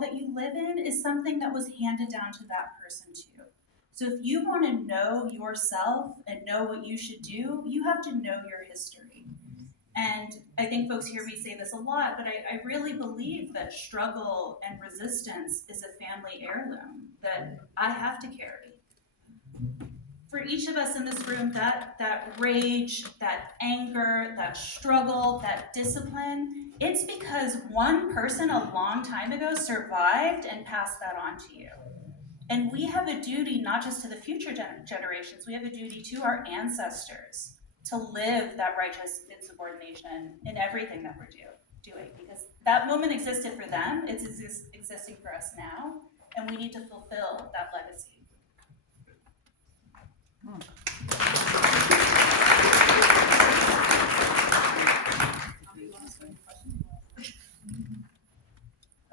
world that you live in is something that was handed down to that person too. So if you want to know yourself and know what you should do, you have to know your history. And I think folks hear me say this a lot, but I really believe that struggle and resistance is a family heirloom that I have to carry. For each of us in this room, that rage, that anger, that struggle, that discipline, it's because one person a long time ago survived and passed that on to you. And we have a duty not just to the future generations, we have a duty to our ancestors to live that righteous insubordination in everything that we're doing, because that moment existed for them, it's existing for us now, and we need to fulfill that legacy.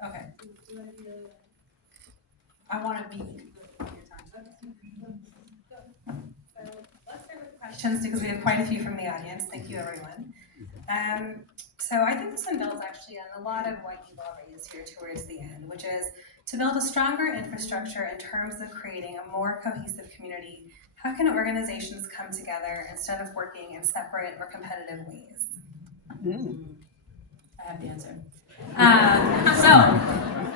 Okay. I want to be. Let's start with questions because we have quite a few from the audience. Thank you, everyone. So I think this one builds actually on a lot of what you've all raised here towards the end, which is to build a stronger infrastructure in terms of creating a more cohesive community. How can organizations come together instead of working in separate or competitive ways? I have the answer. So,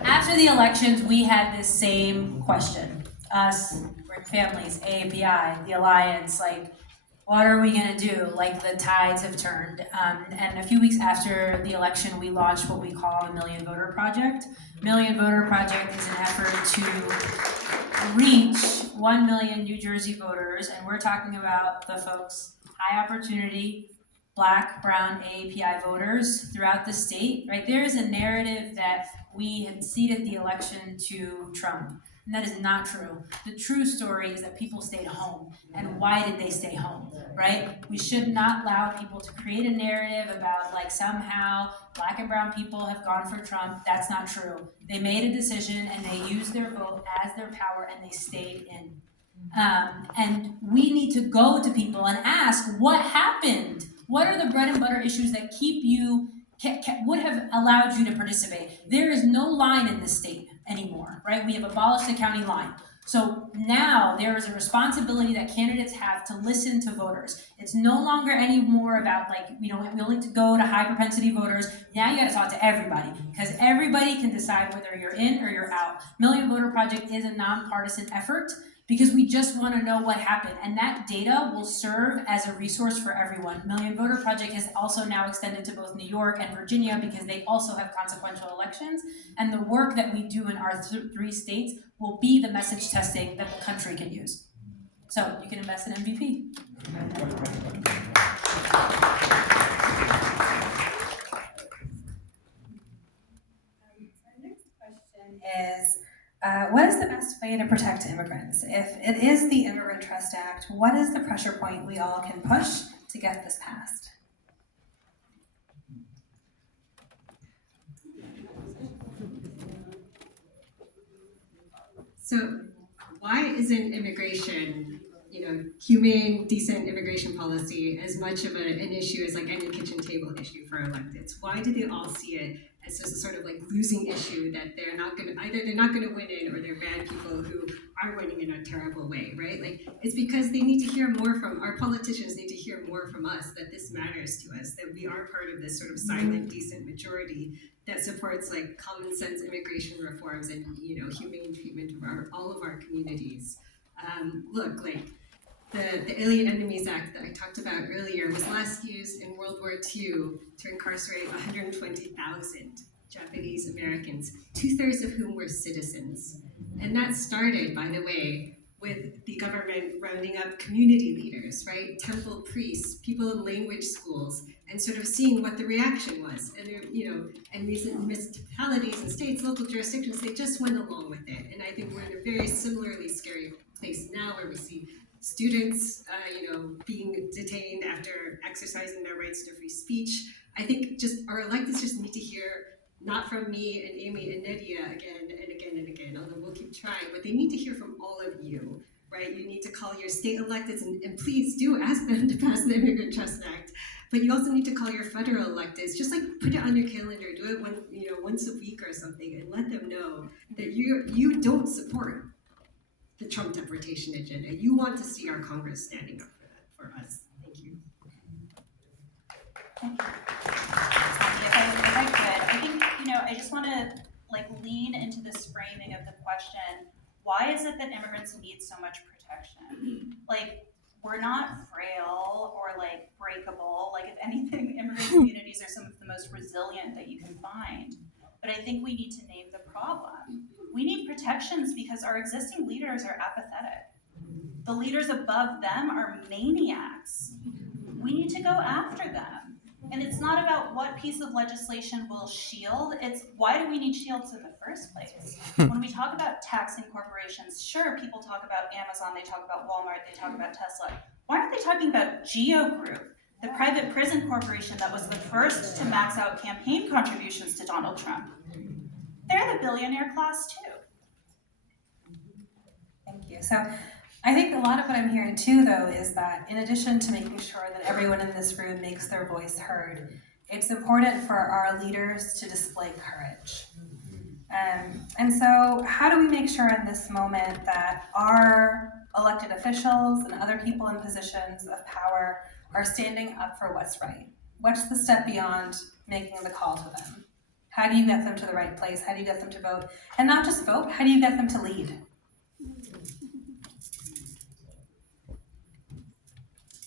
after the elections, we had this same question. Us, we're families, AAPI, the Alliance, like, what are we gonna do? Like, the tides have turned. And a few weeks after the election, we launched what we call the Million Voter Project. Million Voter Project is an effort to reach 1 million New Jersey voters, and we're talking about the folks, high opportunity, Black, brown, AAPI voters throughout the state, right? There is a narrative that we had ceded the election to Trump, and that is not true. The true story is that people stayed home, and why did they stay home, right? We should not allow people to create a narrative about like somehow Black and brown people have gone for Trump. That's not true. They made a decision and they used their vote as their power and they stayed in. And we need to go to people and ask, what happened? What are the bread and butter issues that keep you, would have allowed you to participate? There is no line in this state anymore, right? We have abolished the county line. So now there is a responsibility that candidates have to listen to voters. It's no longer anymore about like, we only to go to high propensity voters. Now you gotta talk to everybody because everybody can decide whether you're in or you're out. Million Voter Project is a nonpartisan effort because we just want to know what happened. And that data will serve as a resource for everyone. Million Voter Project has also now extended to both New York and Virginia because they also have consequential elections. And the work that we do in our three states will be the message testing that the country can use. So you can invest in MVP. Our next question is, what is the best way to protect immigrants? If it is the Immigrant Trust Act, what is the pressure point we all can push to get this passed? So why isn't immigration, humane, decent immigration policy as much of an issue as like any kitchen table issue for electeds? Why do they all see it as just a sort of like losing issue that they're not gonna win in, or they're bad people who are winning in a terrible way, right? Like, it's because they need to hear more from, our politicians need to hear more from us that this matters to us, that we are part of this sort of silent, decent majority that supports like common sense immigration reforms and humane treatment of all of our communities. Look, like the Alien Enemies Act that I talked about earlier was last used in World War II to incarcerate 120,000 Japanese Americans, 2/3 of whom were citizens. And that started, by the way, with the government rounding up community leaders, right? Temple priests, people in language schools, and sort of seeing what the reaction was. And and these municipalities and states, local jurisdictions, they just went along with it. And I think we're in a very similarly scary place now where we see students, being detained after exercising their rights to free speech. I think just our electeds just need to hear, not from me and Amy and Nydia again and again and again, although we'll keep trying, but they need to hear from all of you, right? You need to call your state electeds and please do ask them to pass the Immigrant Trust Act, but you also need to call your federal electeds. Just like put it on your calendar, do it once a week or something, and let them know that you don't support the Trump deportation agenda. You want to see our Congress standing up for us. Thank you. If I could, I think, I just want to lean into this framing of the question, why is it that immigrants need so much protection? We're not frail or breakable. If anything, immigrant communities are some of the most resilient that you can find. But I think we need to name the problem. We need protections because our existing leaders are apathetic. The leaders above them are maniacs. We need to go after them. And it's not about what piece of legislation will shield, it's why do we need shields in the first place? When we talk about taxing corporations, sure, people talk about Amazon, they talk about Walmart, they talk about Tesla. Why aren't they talking about Geo Group, the private prison corporation that was the first to max out campaign contributions to Donald Trump? They're the billionaire class too. Thank you. So I think a lot of what I'm hearing too, though, is that in addition to making sure that everyone in this room makes their voice heard, it's important for our leaders to display courage. And so how do we make sure in this moment that our elected officials and other people in positions of power are standing up for what's right? What's the step beyond making the call to them? How do you get them to the right place? How do you get them to vote? And not just vote, how do you get them to lead?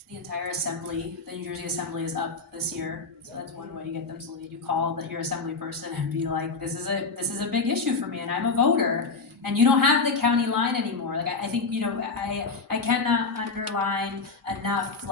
The entire assembly, the New Jersey Assembly is up this year, so that's one way you get them to lead. You call your assembly person and be like, this is a big issue for me, and I'm a voter, and you don't have the county line anymore. I think I cannot underline enough